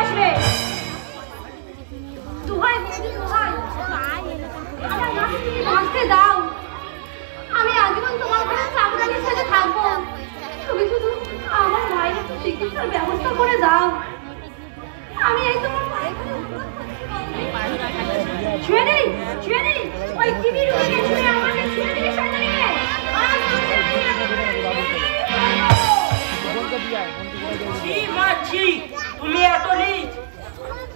আসবে। ব্যবস্থা করে দাও। আমি এই তো ছুঁয়ে নেই ওই টিভি রুমে ছুঁয়ে আমাকে ছুঁয়ে দিবি শয়তানিকে। তুমি এত নিচ,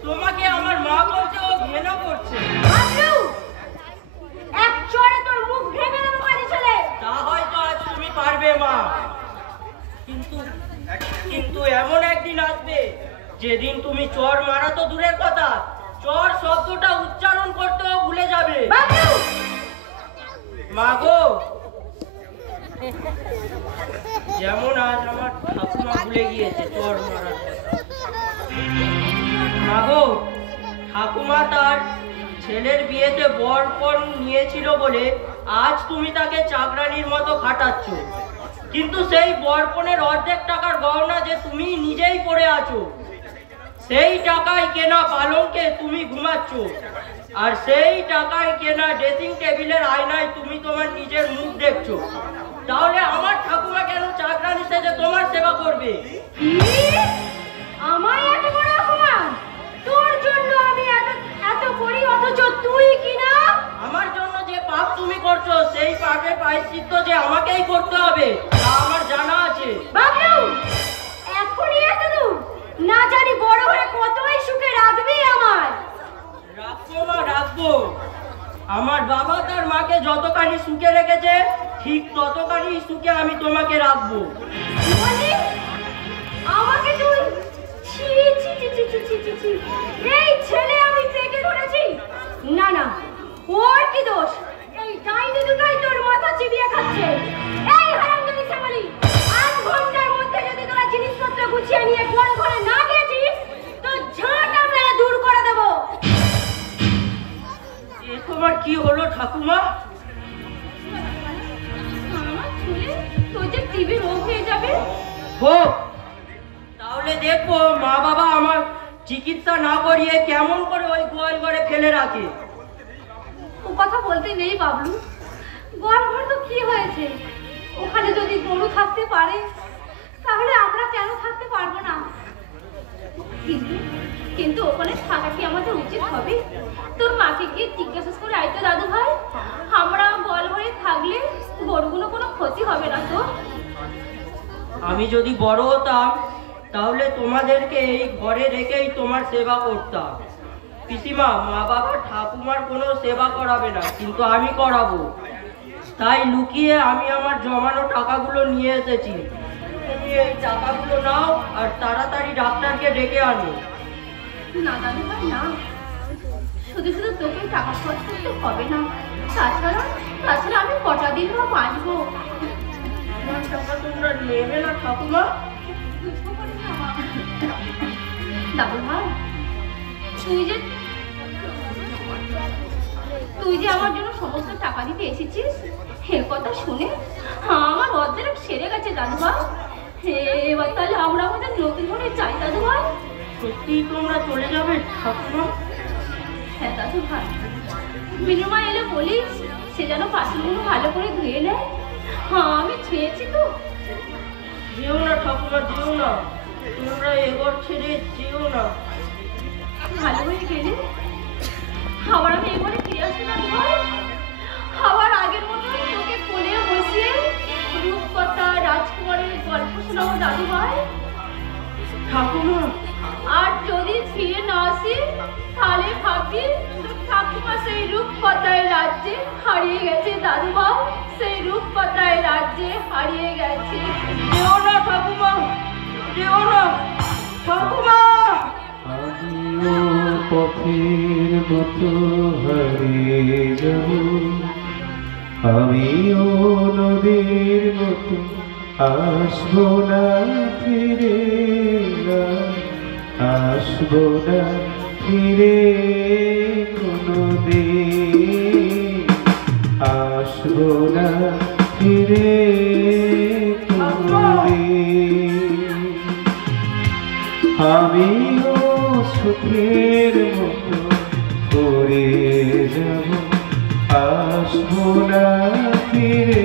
তোমাকে আমার মা বলতে ও ঘৃণা করছে। এক চড়ে তোর মুখ ভেঙে দেবো কাজে ছেলে। তা হয়তো আজ তুমি পারবে মা, কিন্তু এমন একদিন আসবে যেদিন তুমি চর মারা তো দূরের কথা, চর শব্দটা উচ্চারণ করতেও ভুলে যাবে। মা গো, যেমন আজ আমার ঠাকুমা ভুলে গিয়েছে চর মারা। মা গো, ঠাকুমা তার ছেলের বিয়েতে বরপণ নিয়েছিল বলে আজ তুমি তাকে চাকরানির মতো খাটাচ্ছ, কিন্তু সেই বরপণের অর্ধেক টাকার গহনা যে তুমি নিজেই পড়ে আছো, সেই টাকায় কেনা পালঙ্কে তুমি ঘুমাচ্ছ, আর সেই টাকায় কেনা ড্রেসিং টেবিলের আয়নায় তুমি তোমার নিজের মুখ দেখছো। তাহলে আমার ঠাকুমা কেন চাকরানি সেজে তোমার সেবা করবে? আমার এত বড় অপমান! তোর জন্য আমি এত করি, অথচ তুই কিনা আমার জন্য যে পাপ তুমি করছো সেই পাপের প্রায়শ্চিত্ত যে আমাকেই করতে হবে তা আমার জানা আছে। বাবলু, এখনই এত দূর? না জানি বড় হয়ে কতই সুখে রাখবি আমায়। রাখবো মা, রাখবো। আমার বাবা তার মাকে যতখানি সুখে রেখেছে ঠিক ততখানি সুখে আমি তোমাকে রাখবো। আমাকে তুই এই ছেলে আমি থেকে ধরেছি? না না, ওর কি দোষ? এই ডাইনি দুটোই তোর মাথা চিবিয়ে খাচ্ছে। এই হারামজাদি শ্যামলী, 8 ঘন্টার মধ্যে যদি তোরা জিনিসপত্র গুছিয়ে নিয়ে কোন ঘরে না গেছিস তো ঝাঁটা মেরে দূর করে দেবো। এ তোমার কি হলো ঠাকুমা? আমার ছেলে তোর যে টিভি রোগ হয়ে যাবে। হোক, তাহলে দেখবো মা বাবা আমার চিকিৎসা না করিয়ে কেমন করে ওই গোয়াল ঘরে ফেলে রাখে। ও কথা বলতে নেই বাবলু, গোয়াল ঘর তো কি হয়েছে? ওখানে যদি গরু থাকতে পারে তাহলে আমরা কেন থাকতে পারবো না? কিন্তু ওখানে থাকা কি আমাদের উচিত হবে? তোর মাকে গিয়ে জিজ্ঞাসা করে আইতো দাদু ভাই, আমরা গোয়াল ঘরে থাকলে গরুগুলো কোনো ক্ষতি হবে না তো? আমি যদি বড় হতাম তাহলে তোমাদেরকে এই ঘরে রেখেই তোমার সেবা করতাম। পিসিমা, মা বাবা ঠাকুমার কোনো সেবা করাবে না, কিন্তু আমি করাবো। তাই লুকিয়ে আমি আমার জমানো টাকাগুলো নিয়ে এসেছি। তুমি এই টাকাগুলো নাও আর তাড়াতাড়ি ডাক্তারকে ডেকে আনো। না দাদু ভাই না, শুধু শুধু তোকে টাকা খরচ করতে হবে না। তাছাড়া আমি কটা দিন বা বাঁচবো। আমার টাকা তোমরা নেবে না ঠাকুমা? দাদু ভাই, তুই যে আমার জন্য সমস্ত টাকা দিতে এসেছিস, এর কথা শুনে আমার অর্ধেক সেরে গেছে দাদু ভাই। এবার তাহলে আমরা আমাদের নতুন ঘরে চাই দাদু ভাই। সত্যি তোমরা চলে যাবে ঠাকুমা? হ্যাঁ দাদু ভাই, বিনুমা এলে বলিস সে যেন বাসনগুলো ভালো করে ধুয়ে নেয়। হ্যাঁ, আমি ছুঁয়েছি তো। যেও না ঠাকুমা, যেও না, তোমরা এগোর ছেড়ে যেও না। ভালো হয়ে গেলে আবার আমি এবারে ফিরে আসতে দাদু ভাই। আবার আগের মতো তোকে কোলে বসিয়ে রূপকথা রাজকুমারের গল্প শোনাবো দাদু ভাই। ঠাকুমা, আর যদি ফিরে না আসি তাহলে ভাববি ঠাকুমা সেই রূপকথায় রাজ্যে হারিয়ে গেছে দাদু ভাই, সেই রূপকথায় রাজ্যে হারিয়ে গেছে। যেও না ঠাকুমা, যেও না ঠাকুমা। আমিও পথের মতো হারিয়ে যাব, আমিও নদীর মতো আসবো না ফিরে, আসবো না ফিরে কোনোদিন, আসবো না ফিরে কোনোদিন। আমিও সুখের মতো করে যাব, আসবো না ফিরে,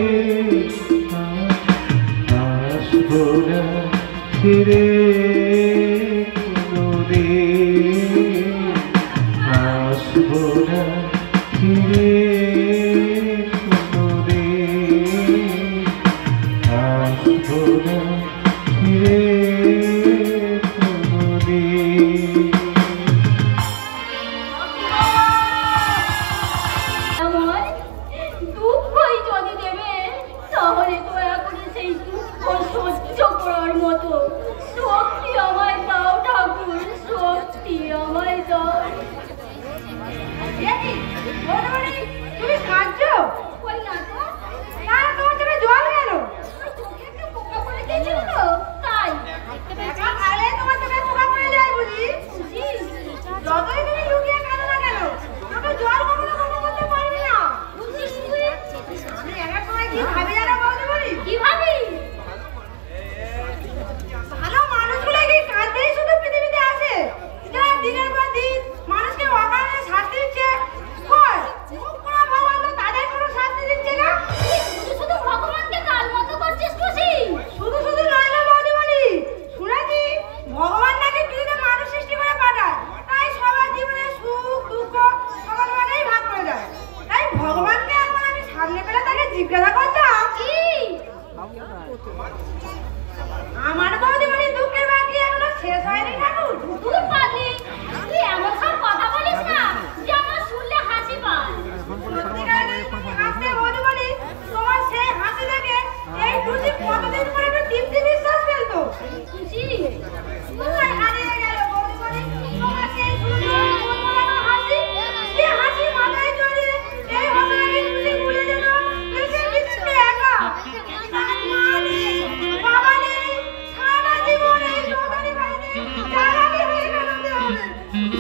আসবো না ফিরে।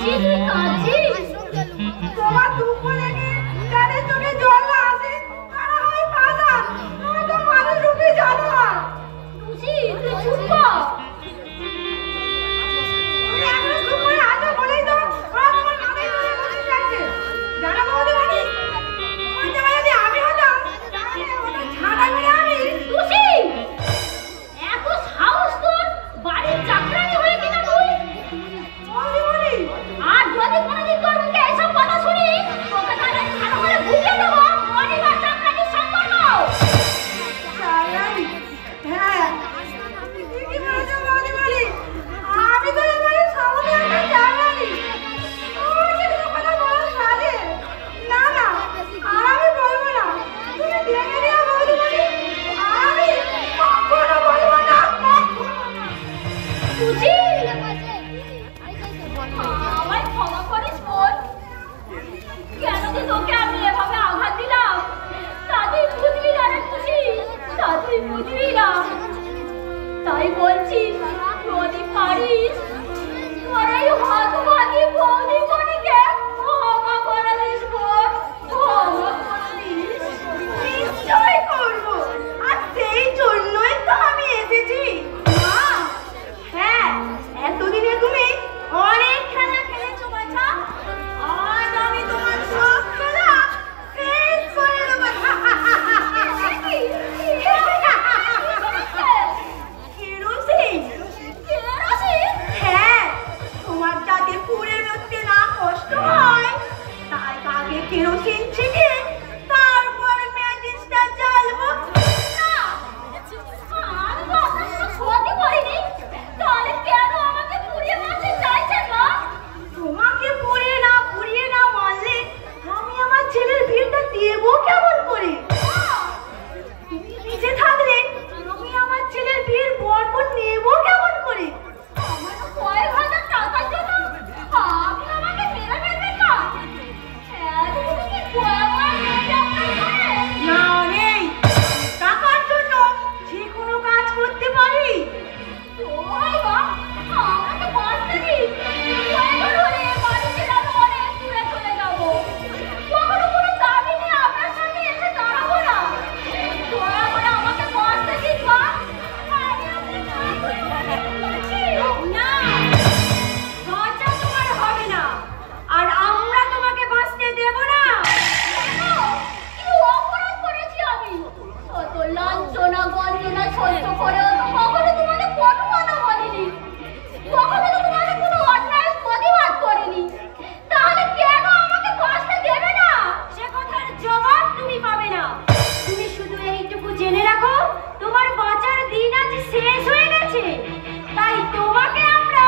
টুসি তুই কাঁদছিস? তোমার দুঃখ লেগে যাদের চোখে জল না আসে তারা হয় পাগল, নয়তো মানুষ রূপে জানোয়ার। টুসি তুই চুপ কর। তুমি এখন চুপ করে আছো বলেই তো ওরা তোমার মাথায় তুলে বসে যাচ্ছে। জানো বৌদি বাড়ি তোমার জায়গায় যদি আমি হতাম তাহলে ওটা ঝাঁটা মেরে আমি। টুসি এত সাহস তোর, বাড়ির চাকরানি হয়ে কিনা তুই? বৌদি বাড়ি আর যদি কোনোদিন তোর মুখে এইসব কথা শুনি তোকে তাহলে ভালো করে বুঝিয়ে দেবো পরিবার চাকরানির সম্পর্ক। চাকরানি? হ্যাঁ ঠিকই বলেছো বৌদি বাড়ি, আমি তো এই বাড়ির সামনে একটা চাকরানি। আমার কি কোনো কথা বলার সাজে? না না আর আমি বলবো না, তুমি দেখে নিও বৌদি বাড়ি, আর আমি কখনো বলবো না, কখনো না। টুসি আমায় ক্ষমা করিস বোন, কেন যে তোকে আমি এভাবে আঘাত দিলাম তা তুই বুঝলি না রে টুসি, তা তুই বুঝলি না। তাই বলছি যদি পারিস তোর এই হতভাগী বৌদি বোনকে ক্ষমা করে দিস বোন, ক্ষমা করে দিস। নিশ্চয় করবো, আর সেই জন্যই তো আমি এসেছি। মা হ্যাঁ এতদিনে তুমি অনেক খেলা খেলেছো বাছা, আজ আমি তোমার সব খেলা শেষ করে দেবো। কেরোসিন? কেরোসিন? হ্যাঁ, তোমার যাতে পুড়ে মরতে না কষ্ট হয় তাই আগে কেরোসিন ছিটিয়ে তারপর ম্যাজিসটা জ্বালবো। না আমি তো আপনার কোনো ক্ষতি করিনি, তাহলে কেন আমাকে পুড়িয়ে মারতে চাইছেন মা? তোমাকে পুড়িয়ে না মারলে আমি আমার ছেলের ভিড়টা দেবো কেমন করে? তুমি নিজে থাকলে আমি আমার ছেলের বিয়ের বরপণ নেবো কেমন করে? আমার কয়েক হাজার টাকার জন্য আপনি আমাকে মেরে ফেলবেন না? তুমি কি বরাবর মেরে আপনার ঘরে? না নেই, টাকার জন্য যে কোনো কাজ করতে পারি। ওই মা আমাকে বাঁচতে দিন, প্রয়োজন হলে বাড়ি ছেড়ে আমি অনেক দূরে চলে যাবো, কখনো কোনো দাবি নিয়ে আপনার সামনে এসে দাঁড়াবো না। দয়া করে আমাকে বাঁচতে দিন মা, আমি আপনার না লজ্জা তোমার হবে না, আর আমরা তোমাকে বাঁচতে দেব না। কি অপরাধ করেছি আমি? অত লাঞ্ছনা গঞ্জনা সহ্য করেও তো কখনো তোমাদের কোনো কথা বলিনি, কখনো তো তোমাদের কোনো অন্যায় প্রতিবাদ করিনি, তাহলে কেন আমাকে বাঁচতে দেবে না? সে কথার জবাব তুমি পাবে না। তুমি শুধু এইটুকু জেনে রাখো তোমার বাঁচার দিন আজ শেষ হয়ে গেছে, তাই তোমাকে আমরা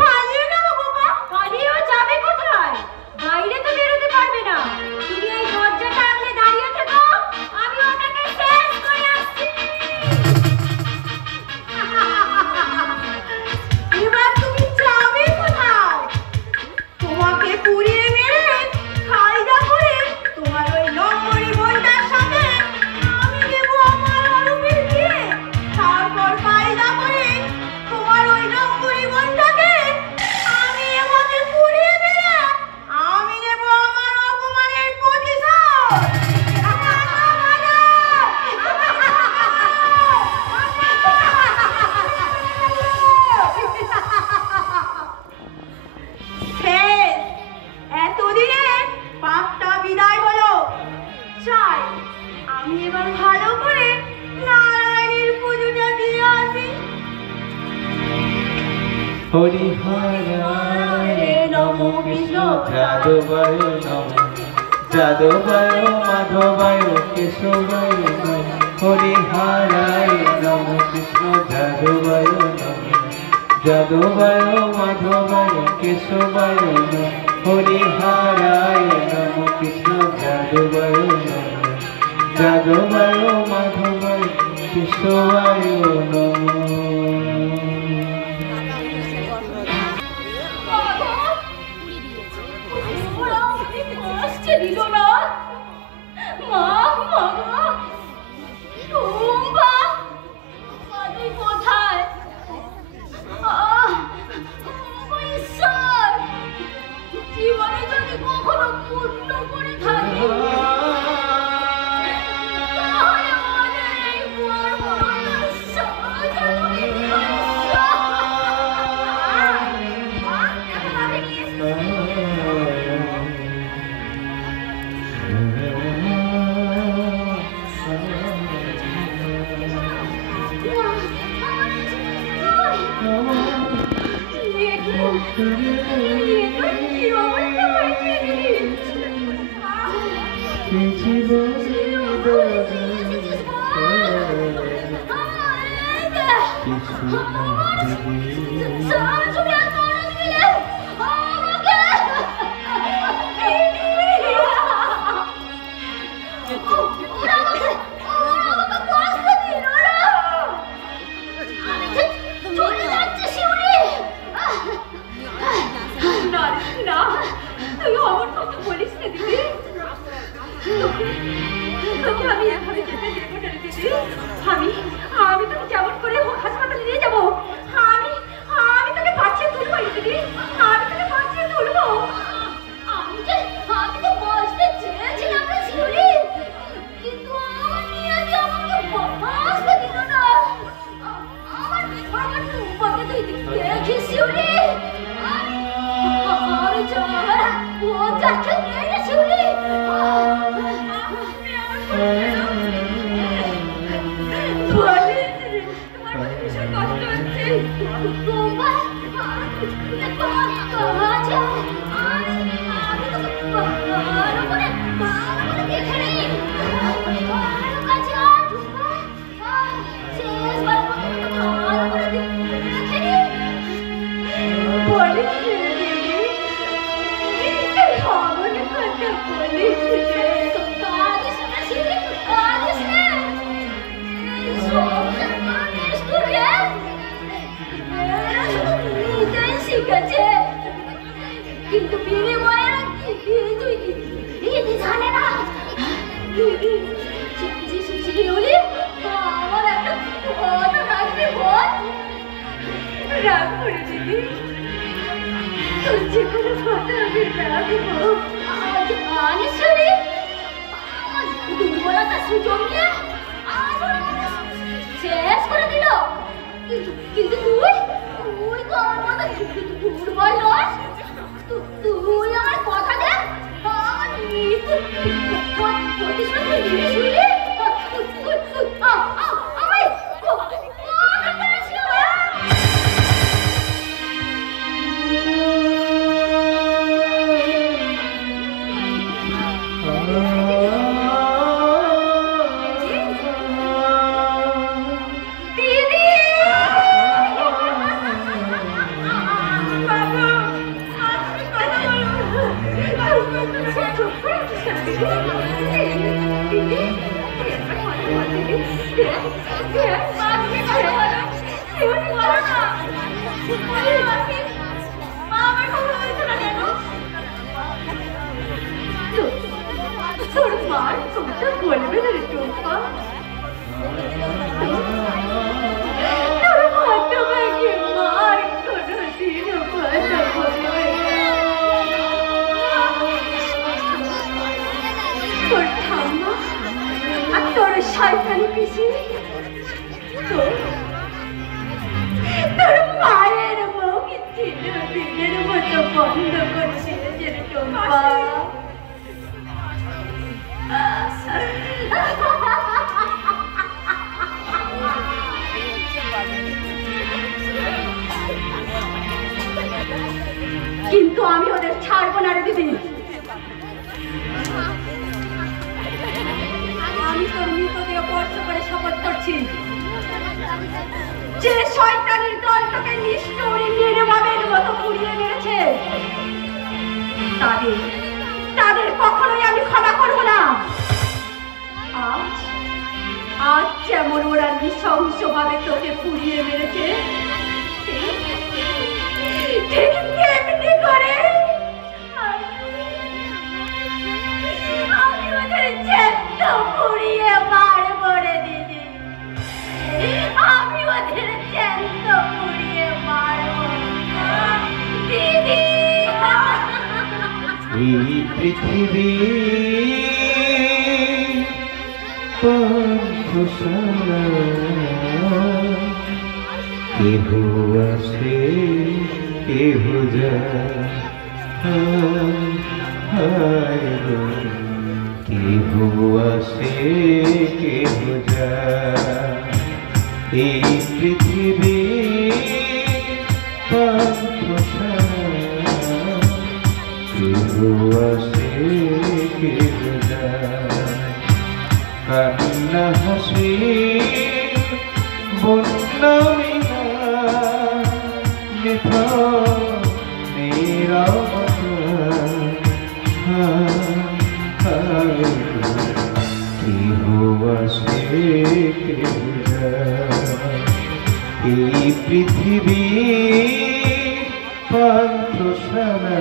পালিয়ে নেবো বাবা। পালিয়েও যাবে কোথায়? বাইরে তো বেরোতে পারবে না, তুমি এই দরজাটা আগলে দাঁড়িয়ে থেকো, আমি ওটাকে শেষ করে আসছি। এবার তুমি যাবে কোথায়? তোমাকে পুড়িয়ে মেরে খাইদা করে তোমার ওই নম্বরি বোনটার সাথে আমি দেবো আমার অরূপের বিয়ে, তারপর কায়দা করে তোমার ওই নম্বরি বোনটাকে আমি এভাবে পুড়িয়ে মেরে আমি দেবো আমার অপমানের প্রতিশোধ। শেষ, এতদিনে পাপটা বিদায় হলো। চাই আমি এবার ভালো করে নারায়ণের পুজোটা দিয়ে আসি। হরিহরায় নম কৃষ্ণ যাদবায় নম, যাদবায় মাধবায় কেশবায় নম। হরিহরায় নম কৃষ্ণ যাদবায় নম, যাদবায় মাধবায় কেশবায় নম। হরিহরায় নম কৃষ্ণ যাদবায় নম, যাদবায় মাধবায় কেশবায় নম। ওরা বলিস না দিদি, তোকে আমি এভাবে যেতে দেবো না দিদি। আমি তোকে যেমন করে হোক হাসপাতালে নিয়ে যাবো। আমি তোকে বাঁচিয়ে তুলবো দিদি, আমি তোকে বাঁচিয়ে তুলবো। আমি তো বাঁচতে চেয়েছিলাম না শিউলি, কিন্তু আমার নিয়াজি আমাকে বাঁচতে দিল না। আমার তোমাকে তুই দেখেছিস শিউলি? আমি যাচ্ছি নেই না শিউলি। কিন্তু বিনিময়ে তুই জানে না শিউলি, আমার একটা কথা রাখবি বল? রাখবো রে দিদি, তোর যে কোনো কথা আমি রাখবো। জানিস শিউলি, দুর্বলতা সুযোগ নিয়ে শেষ করে দিল। কিন্তু তুই তো আমার মতো দুর্বল নস। তুই আমার কথা দে, আমার প্রতিশোধ নিবি শিউলি। তোর মার কথা বলবে না রে টুম্পা, তোর মাটা মাকে মার কোনোদিন কথা বলবে না। তোর ঠাম্মা আর তোর শয়তানি পিসি তোর মায়ের মুখ চিরদিনের মতো বন্ধ করে দিয়েছে রে টুম্পা। কিন্তু আমি ওদের ছাড়বো না রে দিদি। আমি তোর মৃতদেহ স্পর্শ করে শপথ করছি, যে শয়তানের দল তোকে নিষ্ঠুর নির্মমের মতো পুড়িয়ে মেরেছে তাদের কখনোই আমি ক্ষমা করবো না। আজ যেমন ওরা নৃশংসভাবে তোকে পুড়িয়ে মেরেছে, ঠিক তেমনি করে আমি ওদের জ্যান্ত পুড়িয়ে মারবো রে দিদি। আমি ওদের জ্যান্ত পুড়িয়ে মারবো দিদি। এই পৃথিবী পান্থশালা, কেহ আসে কেহ যায়, কেহ আসে কেহ যায়। এই পৃথিবী পান্থশালা, কেহ আসে কেহ যায়। কান্না হাসি বন্যা মিনা মিঠা নীরবতা, কেহ আসে কেহ যায়। এই পৃথিবী পান্থশালা।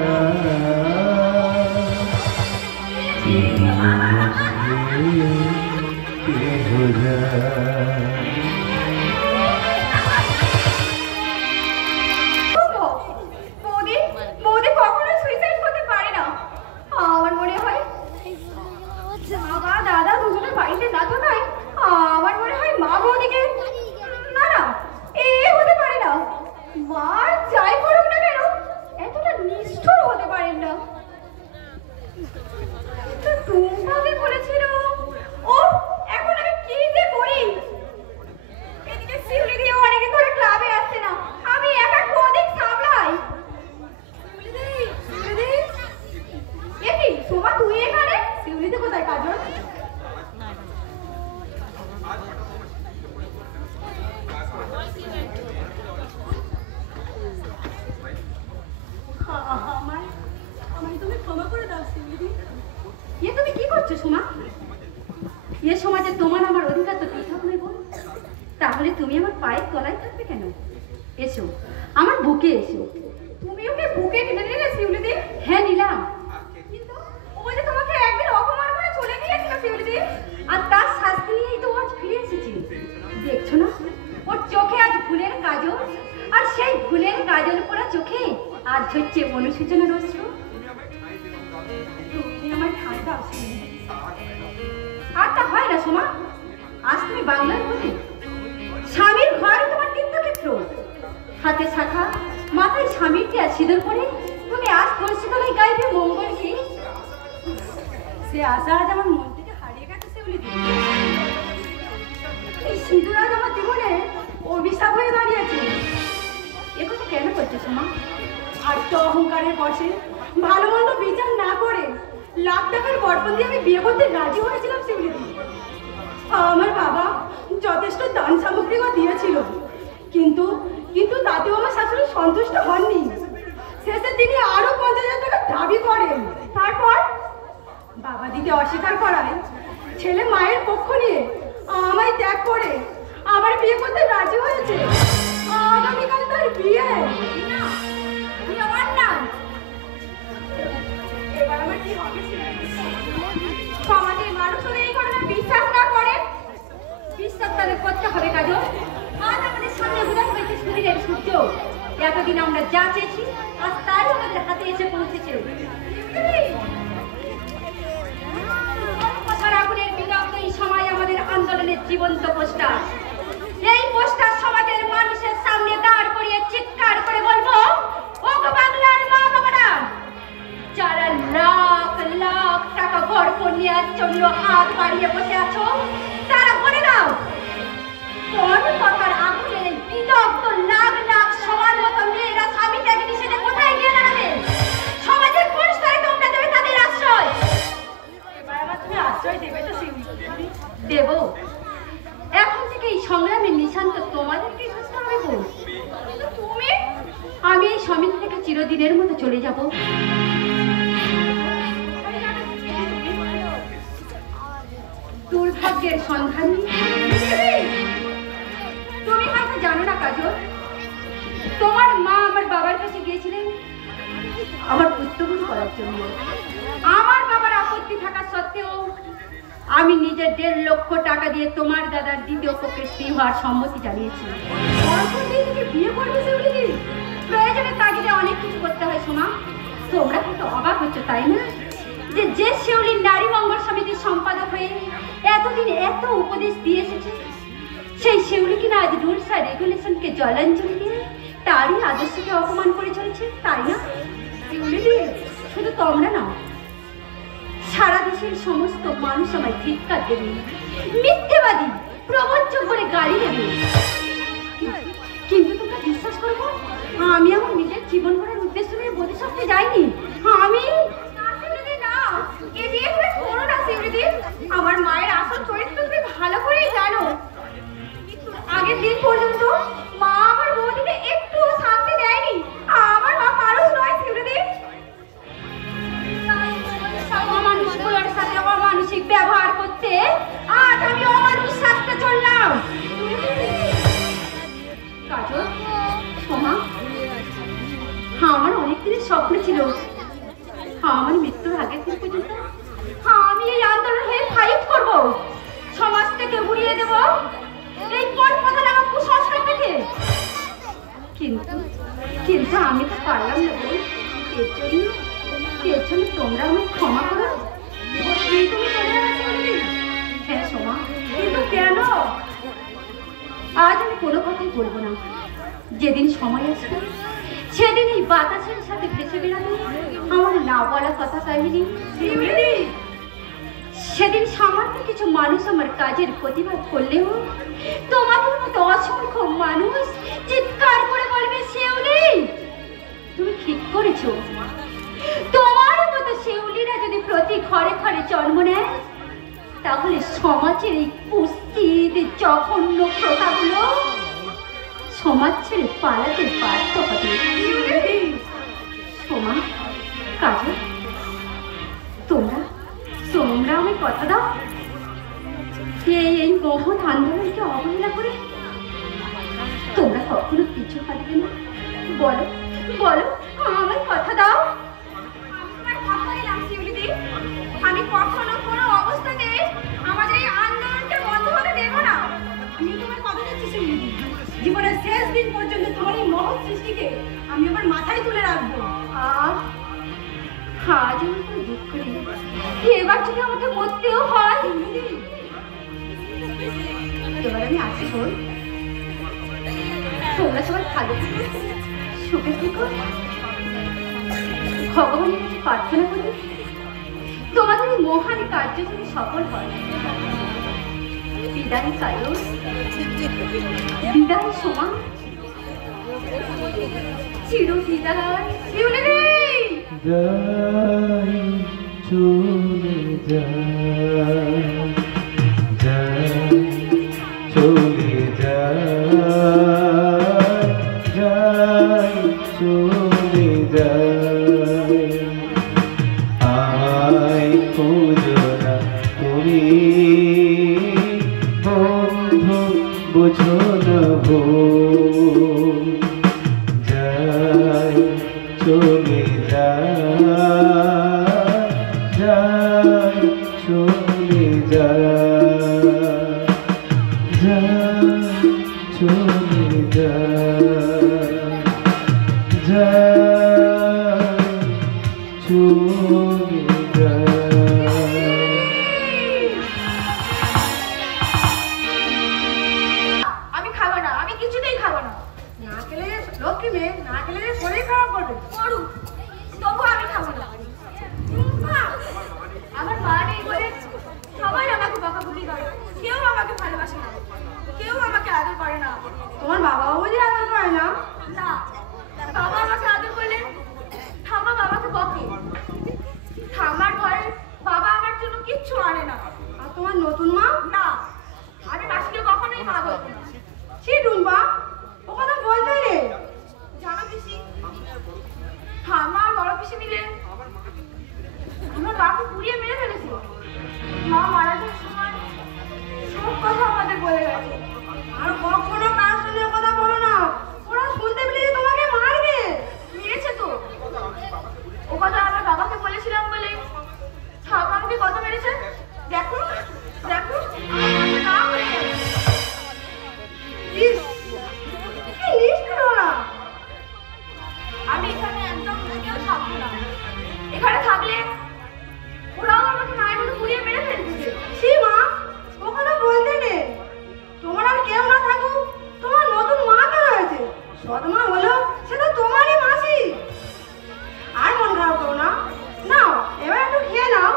আমাকে তুমি ক্ষমা করে দাও শিউলিদি। এ তুমি কি করছো সোমা? এ সমাজে তোমার আমার অধিকার তো পৃথক নেই বল। তাহলে তুমি আমার পায়ের তলায় থাকবে কেন? এসো আমার বুকে এসো। তুমি ওকে বুকে টেনে নিলে শিউলিদি? হ্যাঁ নিলাম, কিন্তু ও যে তোমাকে একদিন অপমান করে চলে গিয়েছিল শিউলিদি, আর তার শাস্তি নিয়েই তো আজ ফিরে এসেছি। দেখছো না ওর চোখে আজ ফুলের কাজল, আর সেই ফুলের কাজল পরা চোখে আজ ঝরছে অনুশোচনার অশ্রু। তুমি আমার ঠান্ডা আর তা হয় না সোমা। আজ তুমি বাংলার বলে স্বামীর ঘর তোমার তীর্থক্ষেত্র। হাতে শাখা, মাথায় স্বামীর দেয়া সিঁদুর পরে তুমি আজ তুলসীতলায় গাইবে মঙ্গল গীত। সে আশা আজ আমার মন থেকে হারিয়ে গেছে শিউলিদি। এই সিঁদুর আজ আমার জীবনে অভিশাপ হয়ে দাঁড়িয়েছে। এ কথা কেন করছো সোমা? আর তো অহংকারের বসে ভালো মন্দ বিচার না করে লাখ টাকার বরপণ দিয়ে আমি বিয়ে করতে রাজি হয়েছিলাম শিউলিদি। আমার বাবা যথেষ্ট দান সামগ্রীও দিয়েছিল, কিন্তু কিন্তু তাতেও আমার শাশুড়ি সন্তুষ্ট হননি। শেষে তিনি আরো 50,000 টাকা দাবি করেন। তারপর বাবা দিতে অস্বীকার করায় ছেলে মায়ের পক্ষ নিয়ে আমায় ত্যাগ করে আবার বিয়ে করতে রাজি হয়েছে। আগামীকাল তার বিয়ে। না, বিয়ে আমার না। এবার আমার কি হবে? সমাজের মানুষ যদি এই ঘটনা বিশ্বাস না করে, বিশ্বাস তাদের করতে হবে কাজল। আজ আমাদের সামনে উদয় হয়েছে শরীরের সূর্য। এতদিন আমরা যা চেয়েছি আজ তাই আমাদের হাতে এসে পৌঁছেছে। আগুনের বিরক্ত এই সময় আমাদের আন্দোলনের জীবন্ত পোস্টার। এই পোস্টার সমাজের মানুষের সামনে দাঁড় করিয়ে চিৎকার করে বলবো, ও বাংলার মা বাবারা, যারা লাখ লাখ টাকা বরপণ নেওয়ার জন্য হাত বাড়িয়ে বসে আছো, তারা বলে দাও কোন কথার আগুনে বিদগ্ধ লাখ লাখ সবার মতো মেয়েরা স্বামী ত্যাগ নিষেধে কোথায় গিয়ে দাঁড়াবে? সমাজের কোন স্তরে তোমরা দেবে তাদের আশ্রয়? এবার আমার তুমি আশ্রয় দেবে তো শিউলি? দেব। এখন থেকে এই সংগ্রামের নিশান তো তোমাদেরকেই বুঝতে হবে বল। কিন্তু তুমি? আমি এই সমিতি থেকে চিরদিনের মতো চলে যাব। দুর্ভাগ্যের সন্ধান। তুমি হয়তো জানো না কাজল, তোমার মা আমার বাবার কাছে গিয়েছিলেন আমার পুত্রবধূ করার জন্য। আমার বাবার আপত্তি থাকা সত্ত্বেও আমি নিজের 1.5 লক্ষ টাকা দিয়ে তোমার দাদার দ্বিতীয় পক্ষের স্ত্রী হওয়ার সম্মতি জানিয়েছি। বিয়ে করবে শিউলিদি? প্রয়োজনের তাগিদে অনেক কিছু করতে হয় সোমা। তোমরা কিন্তু অবাক হচ্ছ তাই না, যে শিউলি নারী মঙ্গল সমিতির সম্পাদক হয়ে এতদিন এত উপদেশ দিয়ে এসেছে, সেই শিউলি কিনা আজ রুলস আর রেগুলেশনকে জলাঞ্জলি দিয়ে তারই আদর্শকে অপমান করে চলেছে, তাই না? শিউলিদি, শুধু তোমরা না, সারা দেশের সমস্ত মানুষ আমায় ধিক্কার দেবে, মিথ্যেবাদী প্রবঞ্চক বলে গালি দেবে। কিন্তু তোমরা বিশ্বাস করবো, আমি আমার নিজের জীবন গড়ার উদ্দেশ্য নিয়ে বোধিসত্ত্বে যাইনি। আমি আমার মায়ের আসল চরিত্র তুমি ভালো করেই জানো। আগের দিন পর্যন্ত মা আমার বৌদিকে একটু শান্তি দেয়নি। আমার মা মানুষ নয় শিউলিদি। অমানুষগুলোর সাথে অমানসিক ব্যবহার করতে আজ আমি অমানুষ সাজতে চললাম। কাজল, সোমা, আমার অনেক দিনের স্বপ্ন ছিল আমার মৃত্যুর আগের দিন পর্যন্ত আমি এই আন্দোলন হয়ে ফাইট করব, সমাজ থেকে উড়িয়ে দেব এই কোন কথা না কুসংস্কার থেকে। কিন্তু আমি তো পারলাম না বল। এর জন্য তোমরা আমায় ক্ষমা করো। হ্যাঁ সোমা, কিন্তু কেন? আজ আমি কোনো কথাই বলবো না। যেদিন সময় আসবে সেদিন এই বাতাসের সাথে ভেসে বেড়াবে আমার না বলা কথা কাহিনী। সেদিন সামান্য কিছু মানুষ আমার কাজের প্রতিবাদ করলেও তোমাদের মতো অসংখ্য মানুষ চিৎকার করে বলবে, শিউলি তুমি ঠিক করেছো। তোমার মতো শিউলিরা যদি প্রতি ঘরে ঘরে জন্ম নেয়, তাহলে সমাজের এই কুৎসিত জঘন্য প্রথাগুলো সমাজ ছেড়ে পালাতে বাধ্য হবে। সোমা, কাজল, তোমরা তোমরা আমায় কথা দাও, এই মহৎ আন্দোলনকে অবহেলা করে তোমরা কখনো পিছু হাঁটবে না। বলো বলো, আমায় কথা দাও। আমার কথা দিলাম শিউলিদি, আমি কখনো কোনো অবস্থাতে আমাদের এই আন্দোলনকে বন্ধ হতে দেব না। আমি তোমার কথা দিচ্ছি শিউলিদি, জীবনের শেষ দিন পর্যন্ত তোমার এই মহৎ সৃষ্টিকে আমি আমার মাথায় তুলে রাখবো। আজ আমি কোনো দুঃখ নেই, এবার যদি আমাকে মরতেও হয়। এবার আমি আসি বল, তোমরা সবাই ভালো থেকো, সুখে থেকো। ভগবানের কাছে প্রার্থনা করি তোমাদের এই মহান কার্য যদি সফল হয়। বিদায় কালো, বিদায় সোমা, চির বিদায় শিউলিদি। যাই চলে যাই, যাই চলে যাই, যাই চলে যাই। আমায় খোঁজো না তুমি বন্ধু, বুঝো না ভুল। যাই চলে যাই, যাই চলে যাই, যাই চলে যাই, যাই চলে যাই। আমি খাবো না, আমি কিছুতেই খাবো না। না খেলে লক্ষ্মী মেয়ে, না খেলে শরীর খারাপ করবে। করুক, তবু আমি খাবো না। আমার মা নেই বলে সবাই আমাকে বকাবকি করে, কেউ আমাকে ভালোবাসে না, কেউ আমাকে আদর করে না। তোমার বাবাও বুঝি আদর করে না? না, বাবা আমাকে আদর করলে ঠাম্মা বাবাকে বকে। ঠাম্মার ঘরে বাবা আমার জন্য কিচ্ছু আনে না। আর তোমার নতুন মা? না, আমি মাসিকে কখনোই মা বলবো না। সে টুম্পা, ও কথা বলতে রে। জানো পিসি, ঠাম্মা আর বড় পিসি মিলে আমার বাবাকে পুড়িয়ে মেরে ফেলেছিল। মা মারা যাওয়ার সময় সব কথা আমাদের বলে গেছে। আর কখনো কার সঙ্গে কথা বলো না, ওরা শুনতে পেলে যে তোমাকে মারবে। মেরেছে তো, ও কথা আমার বাবাকে বলেছিলাম বলে ঠাম্মা আমাকে কথা মেরেছে। দেখো দেখো, আমার মাথা না হয়ে গেছে। আমি এখানে একদম কেউ থাকবো না। এখানে থাকলে ওরাও আমাকে মায়ের মতো পুড়িয়ে মেরে ফেলছে। সে মা, ওখানে বলতে নেই। তোমার আর কেউ না থাকুক, তোমার নতুন মা তো রয়েছে। সৎমা হলো সেটা তোমারই মাসি। আর মন খারাপ করো না, নাও এবার একটু খেয়ে নাও।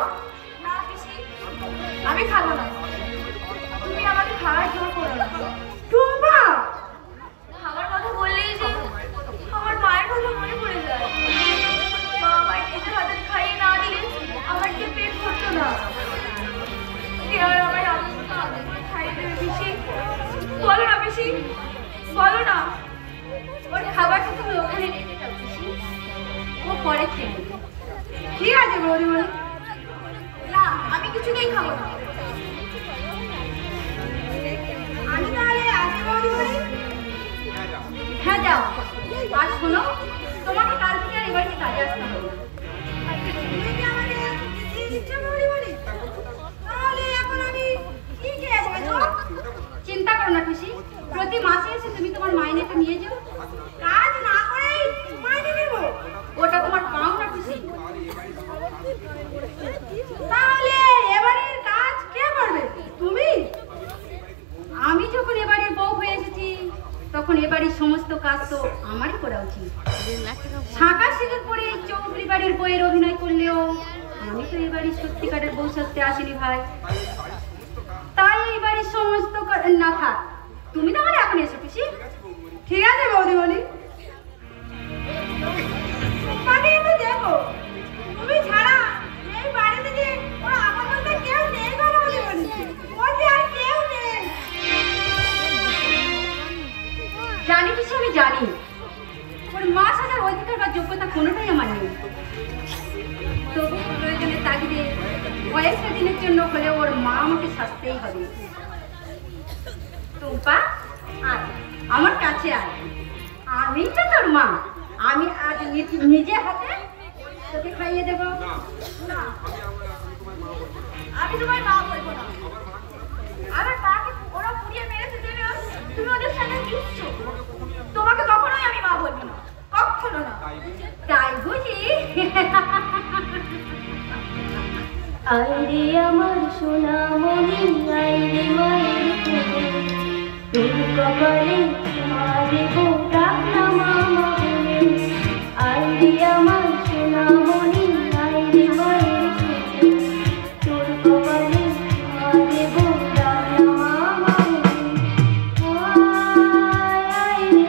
না পিসি, আমি খাবো না। তুমি আমাকে খাওয়ার জোর করো না। টুম্পা, খাবার কথা বললেই যে আমার মায়ের কথা মনে পড়ে যায়। মা আমায় নিজের হাতে খাইয়ে না দিলে আমার যে পেট ভরতো না। কে আর আমায় খাইয়ে দেবে পিসি? বলো না পিসি, বলো না। ওর খাবারটা তুমি ওখানে রেখে দাও পিসি, ও পরে খেয়ে নেবে। ঠিক আছে বৌদিমণি। না, আমি কিছুতেই খাবো না। আমি তাহলে আসি বৌদিমণি। হ্যাঁ যাও। আর শোনো, তোমাকে কাল থেকে আর এবারে কাজে আসতে হবে। চিন্তা করো না পিসি, প্রতি মাসে এসে তুমি তোমার মাইনেটা নিয়ে যাও। কাজ না করেই মাইনে নেব, ওটা তোমার পাও না পিসি। তাহলে এবারের কাজ কে করবে? তুমি? আমি যখন এবারের বউ হয়ে এসেছি তখন এবারের সমস্ত কাজ তো আমারই করা উচিত। শাঁখা সিঁদুর পরে চৌধুরী বাড়ির বইয়ের অভিনয় করলেও আমি তো এবারের সত্যিকারের বউ সাজতে আসিনি ভাই। তাই এইবারের সমস্ত না থাক, তুমি তাহলে এখন এসো পিসি। ঠিক আছে বৌদিমণি। একটু দেখো, তুমি ছাড়া এই বাড়িতে যে ওরা আমার মধ্যে কেউ নেই বলো বৌদিমণি, ওর যে আর কেউ নেই। জানি পিসি, আমি জানি ওর মা সাজার অধিকার বা যোগ্যতা কোনোটাই আমার নেই। জন্য হলে ওর মা আমাকে শাস্তেই হবে। টুম্পা আয় আমার কাছে আয়, আমি তো তোর মা, আমি আজ নিজে হাতে তোকে খাইয়ে দেবো। না, আমি তোমার মা বলবো না। আমার মাকে ওরা পুড়িয়ে মেরেছে জেনে তুমি ওদের সাথে দিচ্ছ, তোমাকে কখনোই আমি মা বলবো না, কখনো না। তাই বুঝি? আইরে আমার সোনামণি, আইরে মায়ের কোলে, তোর কপালে মা দেব ডাক না মামা বলে। আইরে আমার সোনামণি, আইরে মায়ের কোলে, তোর কপালে মা দেব ডাক না মামা বলে। আয় আইরে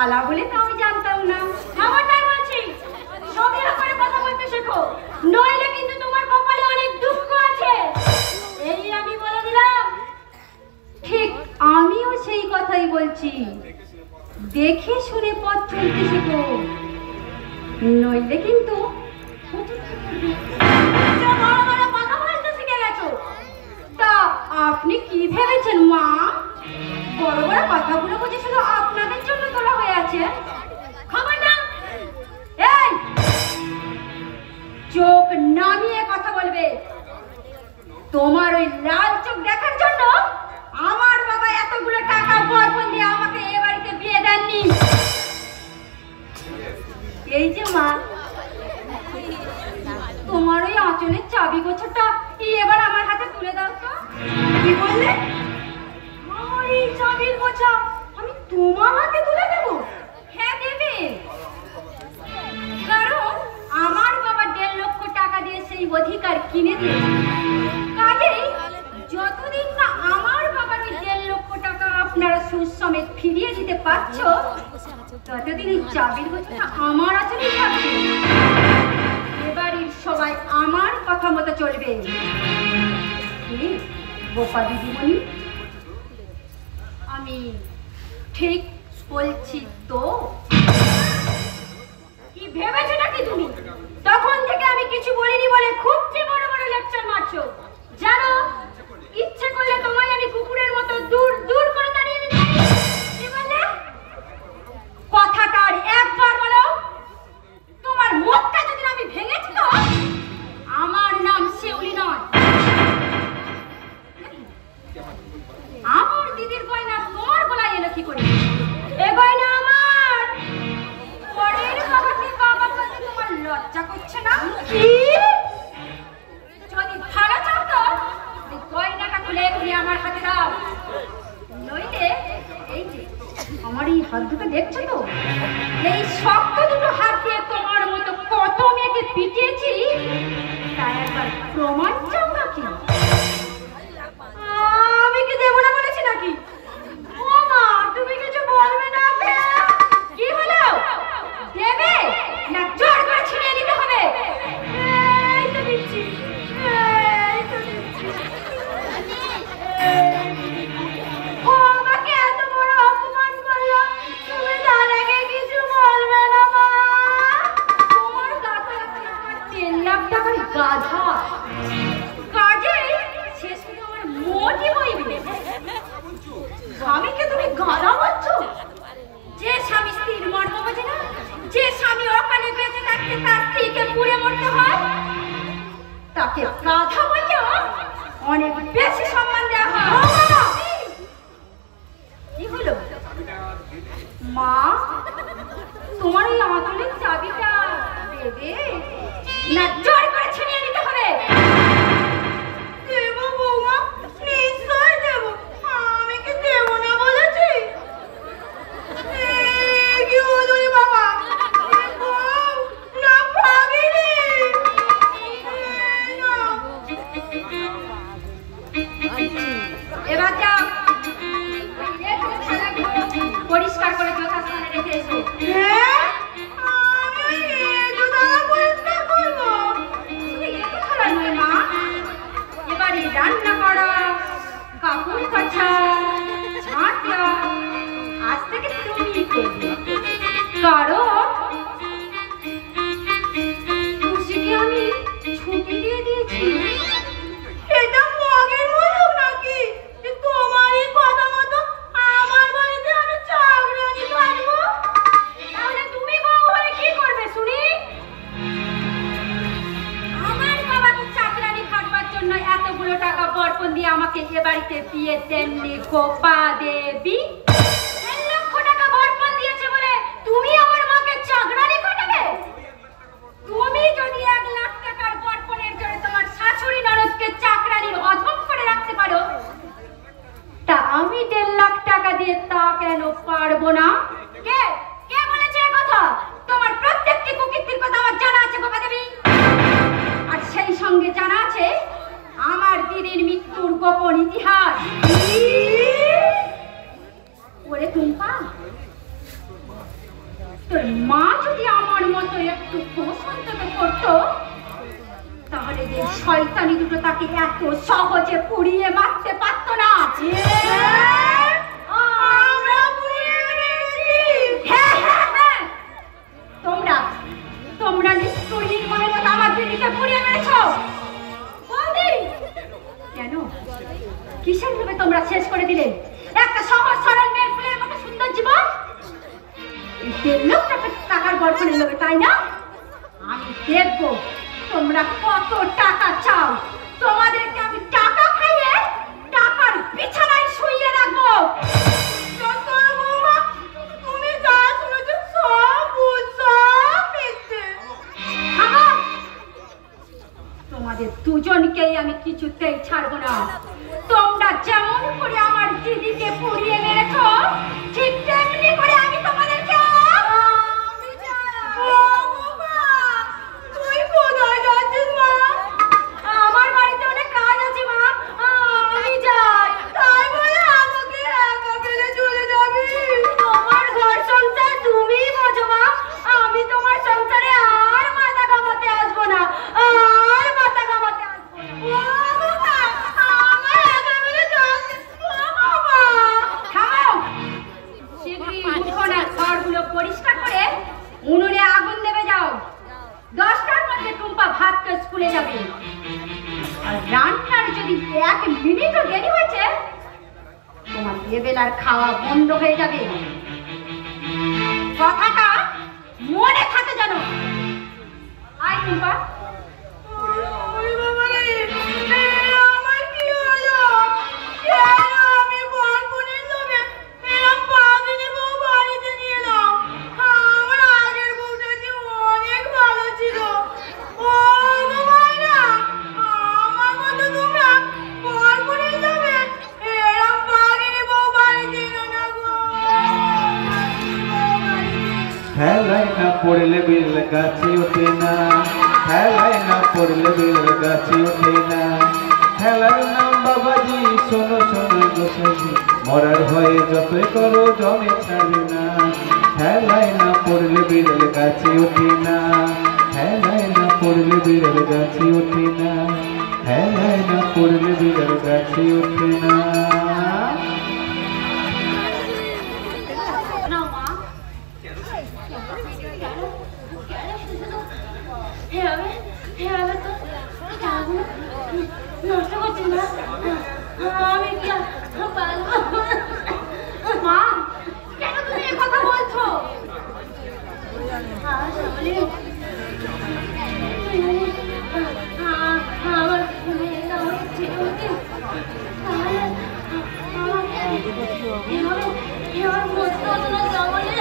কালা বলে তো আমি জানতাম না। খবরদার বলছি, সঙ্গে করে কথা বলতে শেখো, নইলে কিন্তু তোমার কপালে অনেক দুঃখ আছে, এই আমি বলে দিলাম। ঠিক আমিও সেই কথাই বলছি, দেখে শুনে পথ চলতে শেখো, নইলে কিন্তু কথা বলতে শিখে গেছো। তা আপনি কি ভেবেছেন মা, বড় বড় কথাগুলো বুঝে শুধু আপনাদের জন্য তোলা হয়ে আছে? খবর না, এই চোখ নামিয়ে কথা বলবে। তোমার ওই লাল চোখ দেখার জন্য আমার বাবা এতগুলো টাকা বরপণ দিয়ে আমাকে এ বাড়িতে বিয়ে দেননি। এই যে মা, তোমার ওই আঁচলের চাবি গোছাটা এবার আমার হাতে তুলে দাও তো। কি বললে? আমার এই চাবির গোছা আমি তোমার হাতে তুলে দেব? হ্যাঁ দেবে, কারণ আমার বাবা 1.5 লক্ষ টাকা দিয়ে সেই অধিকার কিনে দিয়েছে। কাজেই যতদিন না আমার বাবার ওই 1.5 লক্ষ টাকা আপনারা সুদ সমেত ফিরিয়ে দিতে পারছো, ততদিন এই চাবির গোছাটা আমার আঁচলেই থাকবে। এবাড়ির সবাই আমার কথা মতো চলবে। বোপা দিদিমণি, আমি ঠিক বলছি তো? কি ভেবেছো নাকি তুমি তখন থেকে আমি কিছু বলিনি বলে খুব যে বড় বড় লেকচার মারছো? জানো, ইচ্ছে করলে তোমায় আমি কুকুরের মতো দূর দূর করে দাঁড়িয়ে দিতে পারি। কি বললে? কথাটার একবার বলো। তোমার মুখটা যদি আমি ভেঙেছি তো আমার নাম শিউলি নয়। আমার দিদির গয়না তোমার গলায় এলো কি করে? এ গয়না আমার। পরের বাবাকে বাবা বলতে তোমার লজ্জা করছে না? কি? যদি ভালো চাও তো এই গয়নাটা খুলে এখনই আমার হাতে দাও, নইলে এই যে আমার এই হাত দুটো দেখছো তো, এই শক্ত দুটো হাত দিয়ে তোমার মতো কত মেয়েকে পিটিয়েছি, তাই একবার প্রমাণ চাও নাকি? আমি কি দেবো না বলেছি নাকি? ও মা, তুমি কিছু বলবে না? কি হলো? দেবে মা, তোমার এই আঁচলের চাবিটা দেবে না জোর করে ছিনিয়ে নিতে হবে? দেব বৌমা, নিশ্চয় দেব। আমি কি দেব না বলেছি? কি হলো রে বাবা? বউ না ভাগিনি? এবার যাও, পরিষ্কার করে যথাস্থানে রেখে এসো। আমি একটু দাঁড়া পরিষ্কার করবো। মা, এবারে রান্না করা, কাপড় কাচা, ঝাঁট দেওয়া আজ থেকে তুমি করবে। কারণ খুশিকে আমি ছুটি দিয়ে দিয়েছি। এটা মগের মুলুক নাকি যে তোমারই কথা মতো আমার বাড়িতে আমি চাকরানি থাকবো? তাহলে তুমি বউ হয়ে কি করবে শুনি? আমার বাবাকে চাকরানি খাটবার জন্য এতগুলো টাকা বরপণ দিয়ে আমাকে এ বাড়িতে বিয়ে দেননি গোপা দেবী। 1 লক্ষ টাকা বরপণ দিয়েছে বলে তুমি আমার মাকে চাকরানি খাটাবে? তুমি যদি 1 লাখ টাকার বরপণের জন্য তোমার শাশুড়ি ননদকে চাকরানির অধম করে রাখতে পারো, তা আমি 1.5 লাখ টাকা দিয়ে তা কেন পারবো না? কে কে বলেছে এই কথা? তোমার প্রত্যেকটি কুকীর্তির কথা আমার জানা আছে গোপা দেবী। আর সেই সঙ্গে জানা আছে আমার দিদির মৃত্যুর গোপন ইতিহাস। ওরে টুম্পা, তোর মা যদি আমার মতো একটু অন্তত করতো, তাহলে যে শয়তানি দুটো তাকে এত সহজে পুড়িয়ে মারতে পারতো না। আমরা পুড়িয়ে মেরেছি। হ্যাঁ হ্যাঁ হ্যাঁ, তোমরা নিশ্চয়ই মনে মতো আমার দিদিকে পুড়িয়ে মেরেছো। বৌদি, কেন কিসের ভাবে তোমরা শেষ করে দিলে একটা সহজ সরল মেয়ের ফুলের মতো সুন্দর জীবন? 1.5 লাখ টাকার বরপণের লোভে, তাই না? আমি দেখবো তোমরা কত টাকা চাও। তোমাদেরকে আমি টাকা খাইয়ে টাকার বিছানায় শুইয়ে রাখবো। বৌমা, তুমি যা শুনেছো সব ভুল, সব মিথ্যে। থামো! তোমাদের দুজনকেই আমি কিছুতেই ছাড়বো না। তোমরা যেমন করে আমার দিদিকে পুড়িয়ে মেরেছো, ঠিক তেমনি করে আমি তোমাদেরকে। তুই কোথায় যাচ্ছিস মা? আমার বাড়িতে অনেক কাজ আছে মা, আমি যাই। তাই বলে আমাকে একা ফেলে চলে যাবি? তোমার ঘর সংসার তুমিই বোঝো মা। আমি তোমার সংসারে আর মাথা ঘামাতে আসবো না, আর মাথা ঘামাতে আসবো না। আমার একা ফেলে যাচ্ছিস? থামো! শীঘ্রই উঠোনের ঘরগুলো পরিষ্কার করে উনুনে আগুন দেবে যাও। 10টার মধ্যে টুম্পা ভাত খেয়ে স্কুলে যাবে। আর রান্নার যদি 1 মিনিটও দেরি হয়েছে, তোমার এবেলার খাওয়া বন্ধ হয়ে যাবে। কথাটা মনে থাকে জানো। আয় টুম্পা। ওরে বাবা রে, আমার কি হলো? কেন আমি বরপণের লোভে এরম পাগিনী বউ বাড়িতে নিয়ে এলাম? আমার আগের বউটা যে অনেক ভালো ছিল। ও গো মাইনা, আমার মতো তোমরা বরপণের লোভে এরম পাগিনী বউ বাড়িতে এনো না গো। হেলায় না পড়লে বিল গাছে ওঠে না, হেলায় না পড়লে বিল গাছে ওঠে না। হেলার নাম বাবাজি, শোনো শোনো গোসাইজি, মরার ভয়ে যতই করো জমে ছাড়ে না। হেলায় না পড়লে বিড়াল গাছে ওঠে না, হেলায় না পড়লে বিড়াল গাছে ওঠে না, হেলায় না পড়লে বিড়াল গাছে ওঠে না। নাও মা। এভাবে তো টাকাগুলো নষ্ট করছি না। আমি কি আর পারবো? মা, কেন তুমি এ কথা বলছো? আসলে আমার মেয়েটা অনেক ছিল উচিত। তাহলে আমাকে এভাবে বলতে হতো না। তাহলে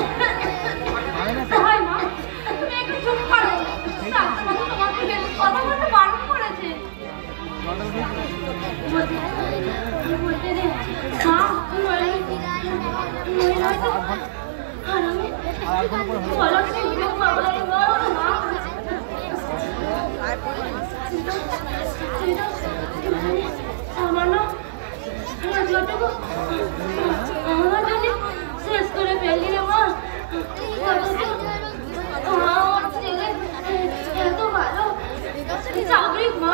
শেষ করে ফেললি রে মা। এত ভালো চাকরি মা।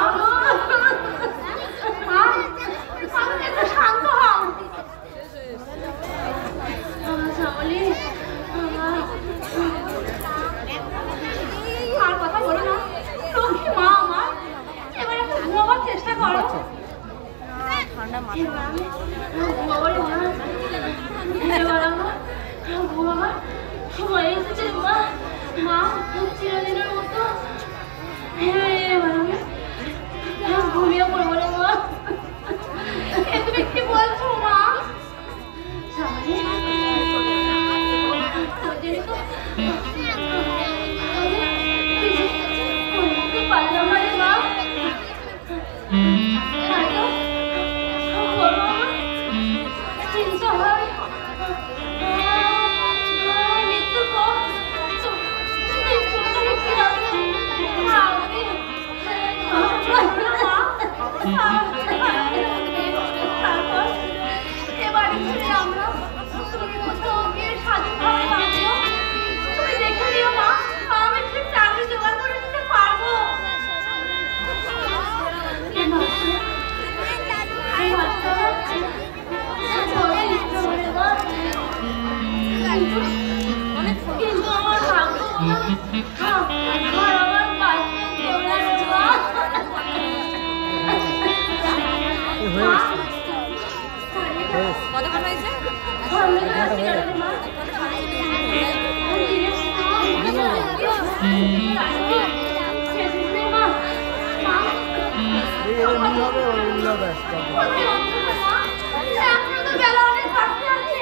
একটু শান্ত হও শ্যামলী। আর কথা বলো না, লক্ষ্মী মা আমার। এবার একটু ঘুমাবার চেষ্টা করো। ঘুমাবার সময় এসেছে মা। মা চিরদিনের মতো এবার আমি ঘুমিয়ে পড়বো রে মা। তুমি কি বলছো মা? পারলাম না রে মা। চিন্তা হয় মৃত্যু পর এবারে ছেড়ে আমরা তুমি কোথাও গিয়ে স্বাধীনভাবে বাঁচবো। তুমি দেখে নিও মা, আমি ঠিক চাকরি জোগাড় করে দিতে পারবো। কিন্তু আমার ভাগ্য আমার বাঁচতে কতক্ষণ হয়েছে? বেলা অনেক বাড়তে আছে।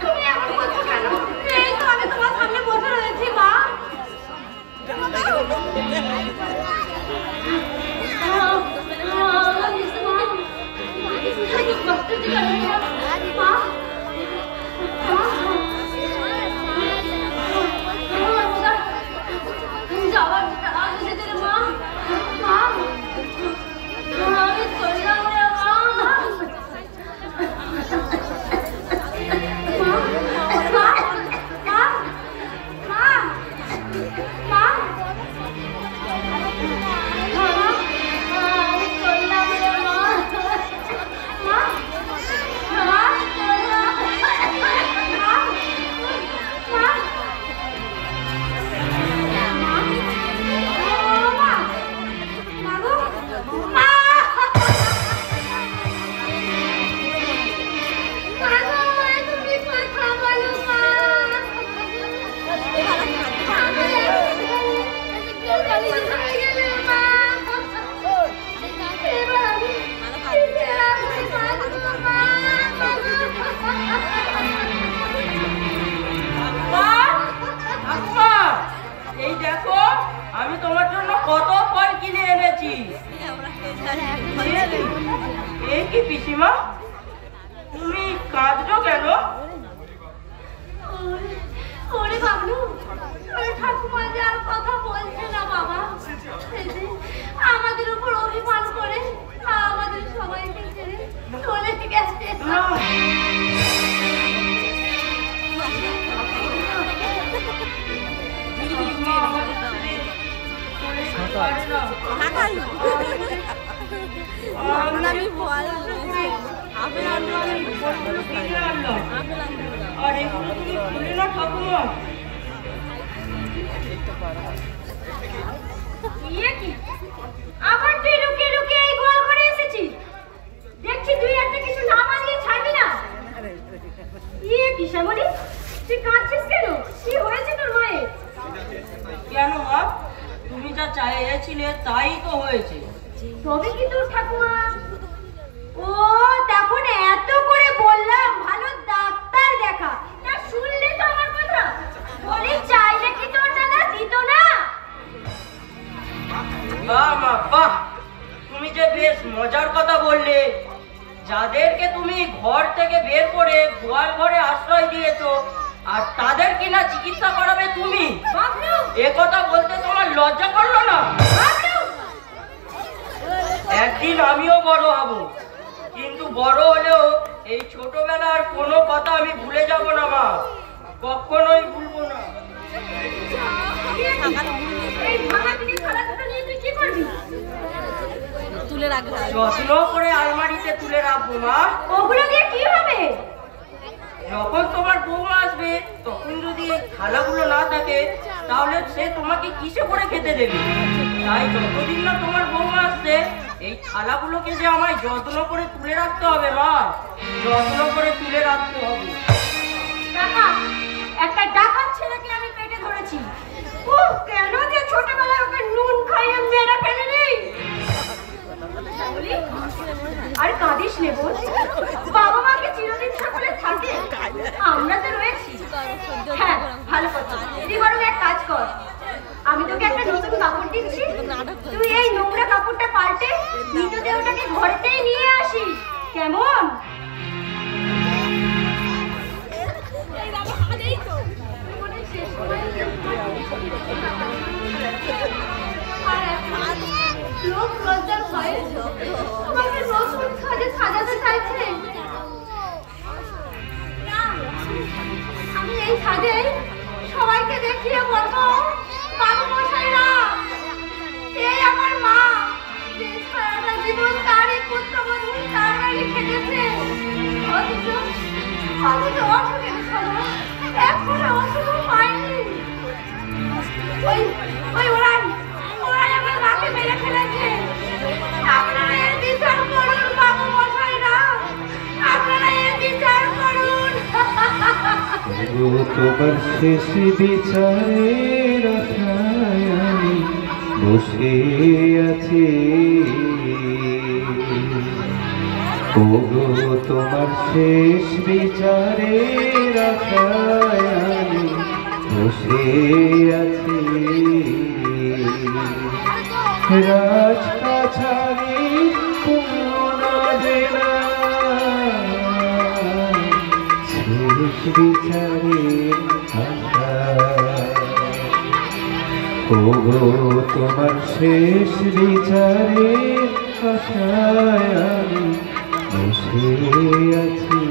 তুমি এখন বলছো কেন? এই তো আমি তোমার সামনে বসে রয়েছি মা। যাওয়ার আগে যেতে মা। মা আমি চললাম রে মা। এই দেখো আমি তোমার জন্য কত ফল কিনে এনেছি। এই কি পিসিমা, তুমি কাঁদছো কেন? ওরে বাবলু, ঠাকুমা যে আর কথা বলছে না বাবা। আমাদের উপর অভিমান করে আমাদের সবাইকে ছেড়ে চলে গেছে। আমি বল আপেল আর এগুলো তুমি খুলে না ঠাকুমা। আবার তুই লুকিয়ে লুকিয়ে এই গোয়াল ঘরে এসেছিস? দেখছি তুই একটা কিছু না মানিয়ে ছাড়বি না। কি শ্যামলী, তুই কাঁদছিস কেন? কি হয়েছে তোর মায়ের? কেন মা, তুমি যা চাইছিলে তাই তো হয়েছে। তবে কি তোর ঠাকুমা? ও তখন এত করে বললাম ভালো ডাক্তার দেখা, না শুনলে যাদেরকে তুমি ঘর থেকে বের করে গোয়াল ঘরে আশ্রয় দিয়েছো, আর তাদের কিনা চিকিৎসা করাবে তুমি, এ কথা বলতে তোমার লজ্জা করলো না? একদিন আমিও বড় হব, কিন্তু বড় হলেও এই ছোটবেলার কোনো কথা আমি ভুলে যাব না মা, কখনোই ভুলবো না। তুলে রাখবে, যত্ন করে আলমারিতে তুলে রাখবো মা। ওগুলো দিয়ে কি হবে? যখন তোমার বৌমা আসবে তখন যদি এই থালাগুলো না থাকে তাহলে সে তোমাকে কিসে করে খেতে দেবে? তাই যতদিন না তোমার বৌমা আসছে এই থালাগুলোকে যে আমায় যত্ন করে তুলে রাখতে হবে মা, যত্ন করে তুলে রাখতে হবে। একটা ডাকাত ছেলেকে আমি পেটে ধরেছি। কেন যে ছোটবেলায় ওকে নুন খাইয়ে মেরে ফেলেনি? আর কাঁদিস নে বোন, বাবা মাকে চিরদিন সকলে থাকে, আমরা তো রয়েছি। হ্যাঁ, ভালো কথা। তুই বরং এক কাজ কর, আমি তোকে একটা নতুন কাপড় দিচ্ছি, তুই এই নোংরা কাপড়টা পাল্টে মৃতদেহটাকে ঘরেতেই নিয়ে আসিস, কেমন? লোক লজ্জার ভয়ে আমাকে নতুন সাজে সাজাতে চাইছে। আমি এই সাজে সবাইকে দেখিয়ে বলবো, বাবু মশাইরা, এই আমার মা, যে সারাটা জীবন তারই পুত্রবধূ তার বাড়ি খেটেছে, অথচ অসুখের সময় এখনো অসুখ পায়নি। ওই ওরাই আমার মাকে মেরে ফেলেছে। আপনারা এর বিচার করুন বাবু মশাইরা, আপনারা এর বিচার করুন। তোমার শেষ বিচারের আশায় আমি বসে আছি, ওগো তোমার শেষ বিচারের আশায় আমি বসে আছি। রাজকাছারি পুনা দেনা শেষ বিচারের আশায়, ওগো তোমার শেষ বিচারের আশায় আমি বসে আছি,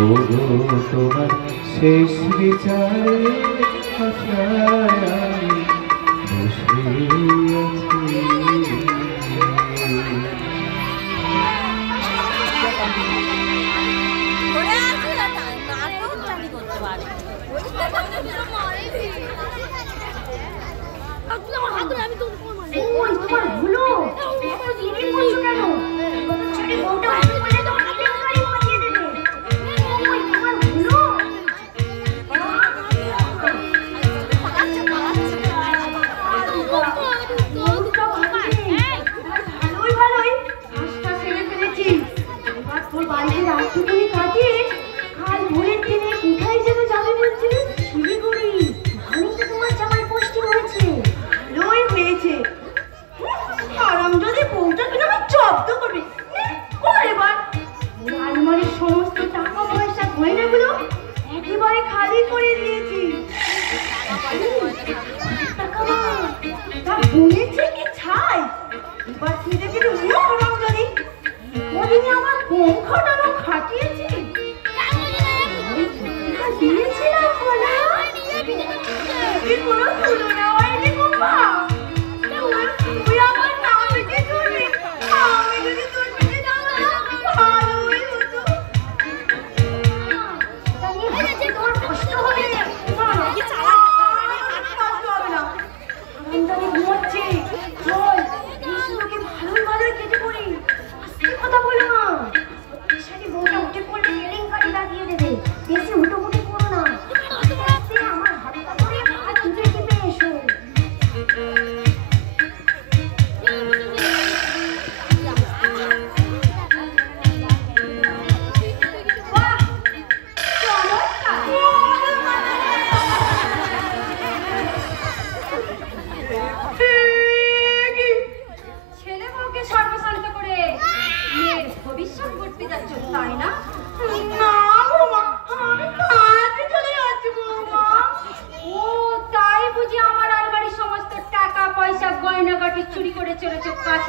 ওগো তোমার শেষ বিচারের আশায় আমি বসে আছি। তোমার ভুলো দেরি করছো কেন? ছেড়ে বউটা উঠে পড়লে তো হাতে গাড়ি মারিয়ে দেবে। তোমার ভুলো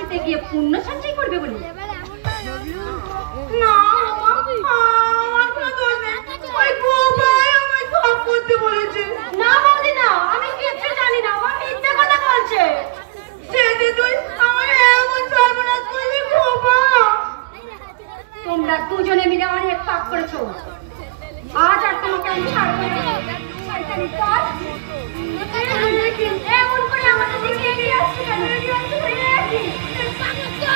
মাটিতে গিয়ে পুণ্য সঞ্চয় করবে বলে? না মা, আমার কোনো দোষ নেই। ওই গোপাল আমায় সব করতে বলেছে। না বৌদি না, আমি কিচ্ছু জানি না, ও মিথ্যে কথা বলছে। সেদিন তুই আমার এমন সর্বনাশ করলি গোপা। তোমরা দুজনে মিলে অনেক পাপ করেছো, আজ আর তোমাকে আমি ছাড়বো না। শয়তানি দল, এমন করে আমাদের দিকে এগিয়ে আসছে কেন?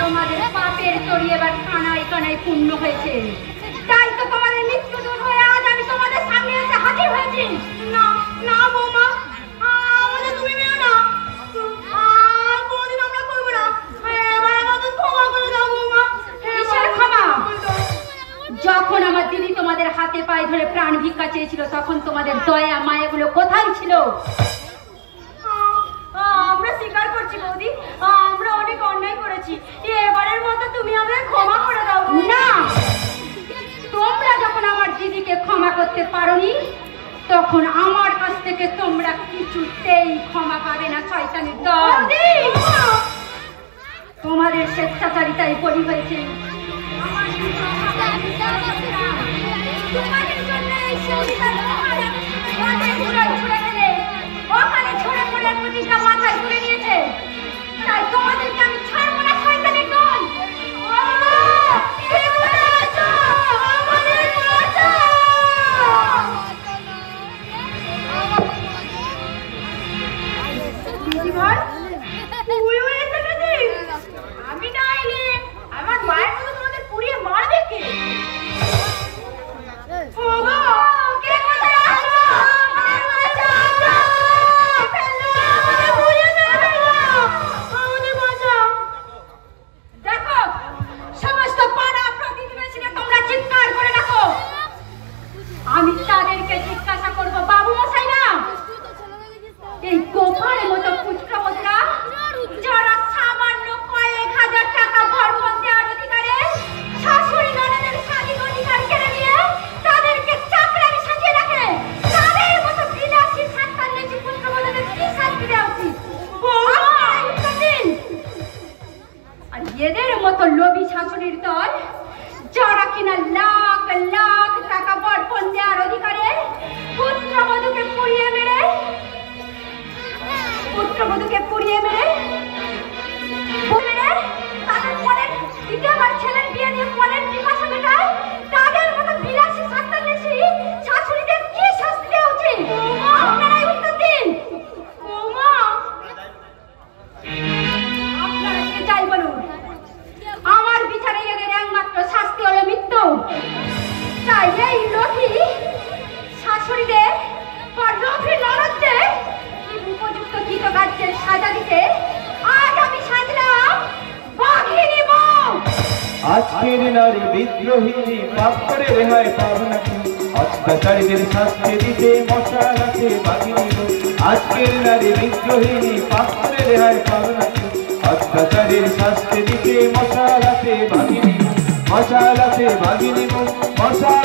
তোমাদের পাপের তরি এবার কানায় কানায় পূর্ণ হয়েছে, তাই তো তোমাদের মৃত্যু দূর হয়ে আজ আমি তোমাদের সামনে এসে হাজির হয়েছি। না না বৌমা, আমাদের তুমি মেও না, কোনোদিন আমরা করবো না। এবার আমাদের ক্ষমা করে দাও বৌমা। কিসের ক্ষমা? যখন আমার দিদি তোমাদের হাতে পায়ে ধরে প্রাণ ভিক্ষা চেয়েছিল তখন তোমাদের দয়া মায়াগুলো কোথায় ছিল? আমরা স্বীকার করছি বৌদি, আমরা অনেক অন্যায় করেছি, এবারের মতো তুমি আমাদের ক্ষমা করে দাও। না, তোমরা যখন আমার দিদিকে ক্ষমা করতে পারোনি তখন আমার কাছ থেকে তোমরা কিছুতেই ক্ষমা পাবে না। শয়তানের দল, তোমাদের স্বেচ্ছাচারিতায় বলি হয়েছে। তোমাদের জন্য এই সংসার মাথায় ছুড়ে ফেলে ওখানে ছড়ে পড়ে প্রতিটা মাথায় তুলে নিয়েছে, তাই তোমাদেরকে আমি ছাড়বো না। শয়তানের দল, আমি না এলে আমার মায়ের মতো তোমাদের পুড়িয়ে মারবে কে? আমি তাদেরকে জিজ্ঞাসা করবো, বাবু মশাই না, এই গোপালের মতো ফুচকা মজরা যারা সামান্য কয়েক হাজার টাকা ভরপন দেওয়ার অধিকারে শাশুড়ি ননদের স্বাধীন অধিকার কেড়ে নিয়ে তাদেরকে চাকরানি সাজিয়ে রাখে, তাদের মতো বিলাসী সান্তান্নেছি ফুচকা মজরাদের কি শাস্তি দেওয়া উচিত? আর এদের মতো লোভী শাশুড়ির দল যারা কিনা লাখ লাখ টাকা বরপন দেওয়ার অধিকারে পুত্রবধূকে পুড়িয়ে মেরে তাদের মনের দ্বিতীয়বার ছেলের বিয়ে দিয়ে মনের পিপাসা মেটায়, তাদের মতো বিলাসী সান্তান্নেছি শাশুড়িদের কি শাস্তি দেওয়া উচিত? আপনারাই উত্তর দিন। আপনারা যে যাই বলুন, আমার বিচারে এদের একমাত্র শাস্তি হলো মৃত্যু। তাই এই লোভী শাশুড়িদের বা লোভী ননদদের উপযুক্ত কৃতকার্যের সাজা দিতে আজ আমি সাজলাম বাঘিনী বউ। আজকের নারী বিদ্রোহী পাপ করে রেহাই পাবে নাকি? অত্যাচারীদের শাস্তি দিতে মশাল আছে বাঘিনী বউ। আজকের নারী বিদ্রোহী পাপ করে রেহাই পাবে নাকি? অত্যাচারীর শাস্তি দিতে মশাল আছে বাঘিনী বউ। মশাল আছে বাঘিনী বউ, মশাল